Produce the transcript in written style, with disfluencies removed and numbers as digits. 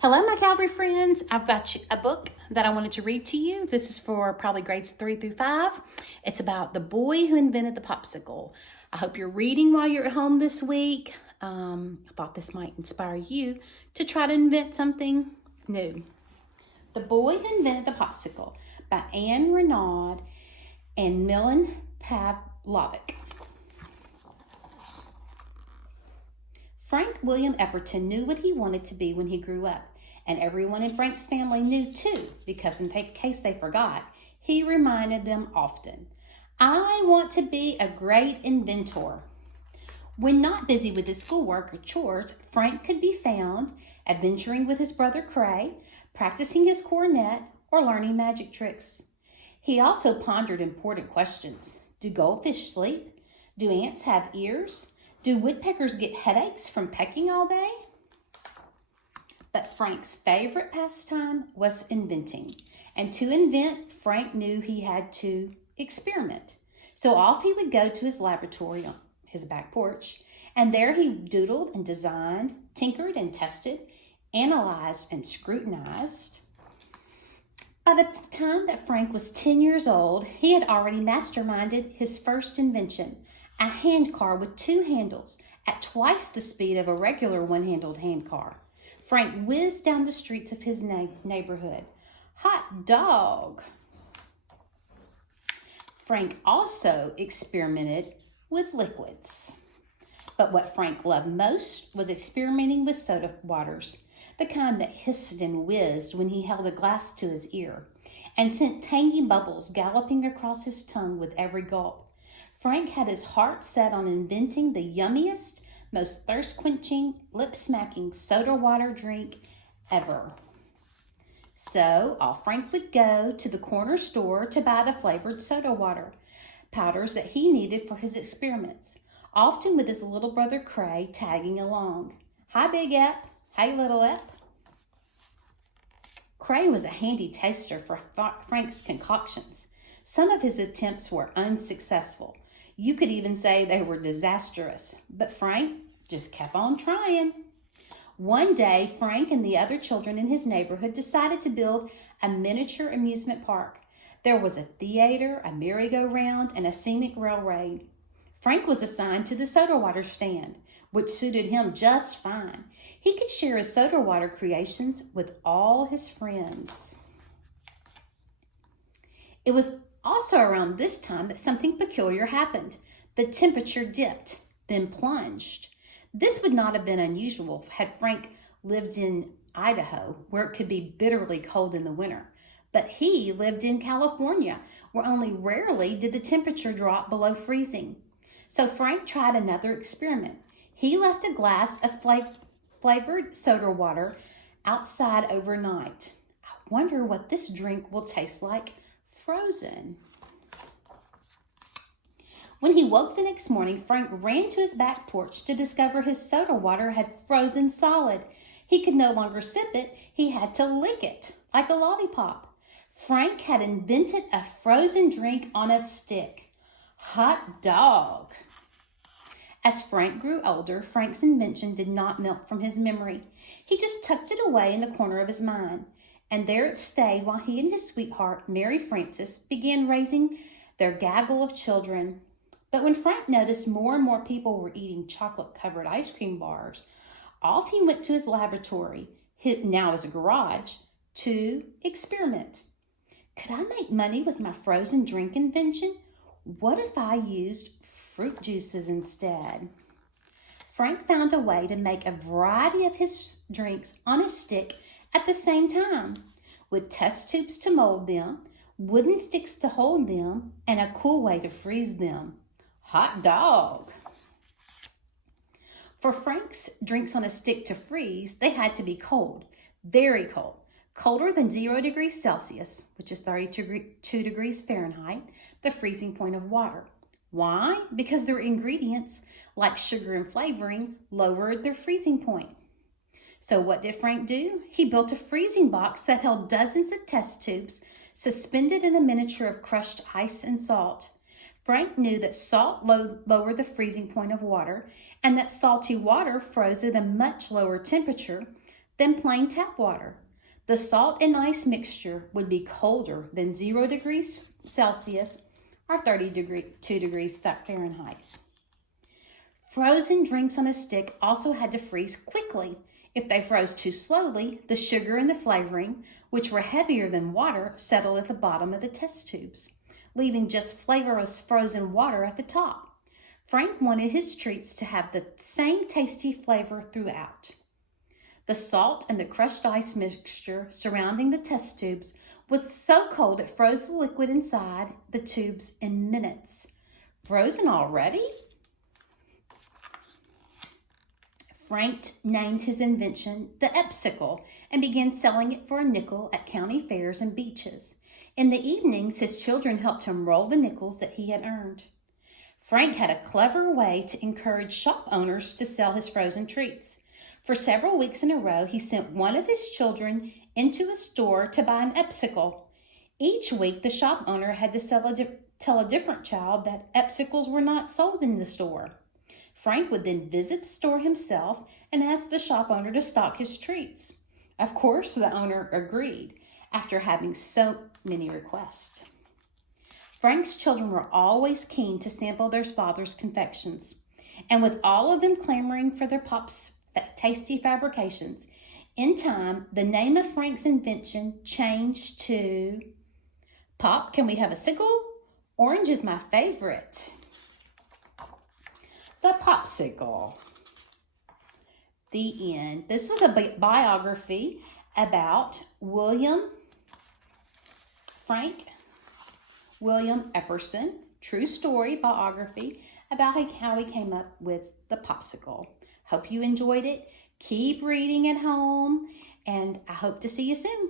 Hello, my Calvary friends. I've got a book that I wanted to read to you. This is for probably grades 3 through 5. It's about the boy who invented the popsicle. I hope you're reading while you're at home this week. I thought this might inspire you to try to invent something new. The Boy Who Invented the Popsicle by Renaud and Milan Pavlović. Frank William Epperton knew what he wanted to be when he grew up, and everyone in Frank's family knew too, because in case they forgot, he reminded them often, "I want to be a great inventor." When not busy with his schoolwork or chores, Frank could be found adventuring with his brother Cray, practicing his cornet, or learning magic tricks. He also pondered important questions. Do goldfish sleep? Do ants have ears? Do woodpeckers get headaches from pecking all day? But Frank's favorite pastime was inventing. And to invent, Frank knew he had to experiment. So off he would go to his laboratory on his back porch, and there he doodled and designed, tinkered and tested, analyzed and scrutinized. By the time that Frank was 10 years old, he had already masterminded his first invention, a hand car with 2 handles at twice the speed of a regular one-handled hand car. Frank whizzed down the streets of his neighborhood. Hot dog! Frank also experimented with liquids. But what Frank loved most was experimenting with soda waters, the kind that hissed and whizzed when he held a glass to his ear, and sent tangy bubbles galloping across his tongue with every gulp. Frank had his heart set on inventing the yummiest, most thirst-quenching, lip-smacking soda water drink ever. So off Frank would go to the corner store to buy the flavored soda water powders that he needed for his experiments, often with his little brother Cray tagging along. Hi, Big Ep. Hey, Little Ep. Cray was a handy taster for Frank's concoctions. Some of his attempts were unsuccessful. You could even say they were disastrous, but Frank just kept on trying. One day, Frank and the other children in his neighborhood decided to build a miniature amusement park. There was a theater, a merry-go-round, and a scenic railway. Frank was assigned to the soda water stand, which suited him just fine. He could share his soda water creations with all his friends. It was also around this time that something peculiar happened. The temperature dipped, then plunged. This would not have been unusual had Frank lived in Idaho, where it could be bitterly cold in the winter. But he lived in California, where only rarely did the temperature drop below freezing. So Frank tried another experiment. He left a glass of flavored soda water outside overnight. I wonder what this drink will taste like frozen. When he woke the next morning, Frank ran to his back porch to discover his soda water had frozen solid. He could no longer sip it. He had to lick it like a lollipop. Frank had invented a frozen drink on a stick. Hot dog! As Frank grew older, Frank's invention did not melt from his memory. He just tucked it away in the corner of his mind. And there it stayed while he and his sweetheart, Mary Frances, began raising their gaggle of children. But when Frank noticed more and more people were eating chocolate-covered ice cream bars, off he went to his laboratory, now as a garage, to experiment. Could I make money with my frozen drink invention? What if I used fruit juices instead? Frank found a way to make a variety of his drinks on a stick at the same time, with test tubes to mold them, wooden sticks to hold them, and a cool way to freeze them. Hot dog! For Frank's drinks on a stick to freeze, they had to be cold, very cold, colder than 0 degrees Celsius, which is 32 degrees Fahrenheit, the freezing point of water. Why? Because their ingredients, like sugar and flavoring, lowered their freezing point. So what did Frank do? He built a freezing box that held dozens of test tubes suspended in a miniature of crushed ice and salt. Frank knew that salt lowered the freezing point of water and that salty water froze at a much lower temperature than plain tap water. The salt and ice mixture would be colder than 0 degrees Celsius or 32 degrees Fahrenheit. Frozen drinks on a stick also had to freeze quickly. If they froze too slowly, the sugar and the flavoring, which were heavier than water, settled at the bottom of the test tubes, leaving just flavorless frozen water at the top. Frank wanted his treats to have the same tasty flavor throughout. The salt and the crushed ice mixture surrounding the test tubes was so cold it froze the liquid inside the tubes in minutes. Frozen already? Frank named his invention the Popsicle and began selling it for a nickel at county fairs and beaches. In the evenings, his children helped him roll the nickels that he had earned. Frank had a clever way to encourage shop owners to sell his frozen treats. For several weeks in a row, he sent one of his children into a store to buy an Popsicle. Each week, the shop owner had to tell a different child that Popsicles were not sold in the store. Frank would then visit the store himself and ask the shop owner to stock his treats. Of course, the owner agreed after having so many requests. Frank's children were always keen to sample their father's confections, and with all of them clamoring for their Pop's tasty fabrications, in time, the name of Frank's invention changed to Pop, can we have a sickle? Orange is my favorite. The Popsicle. The end. This was a biography about William Epperson, true story biography about how he came up with the Popsicle. Hope you enjoyed it. Keep reading at home, and I hope to see you soon.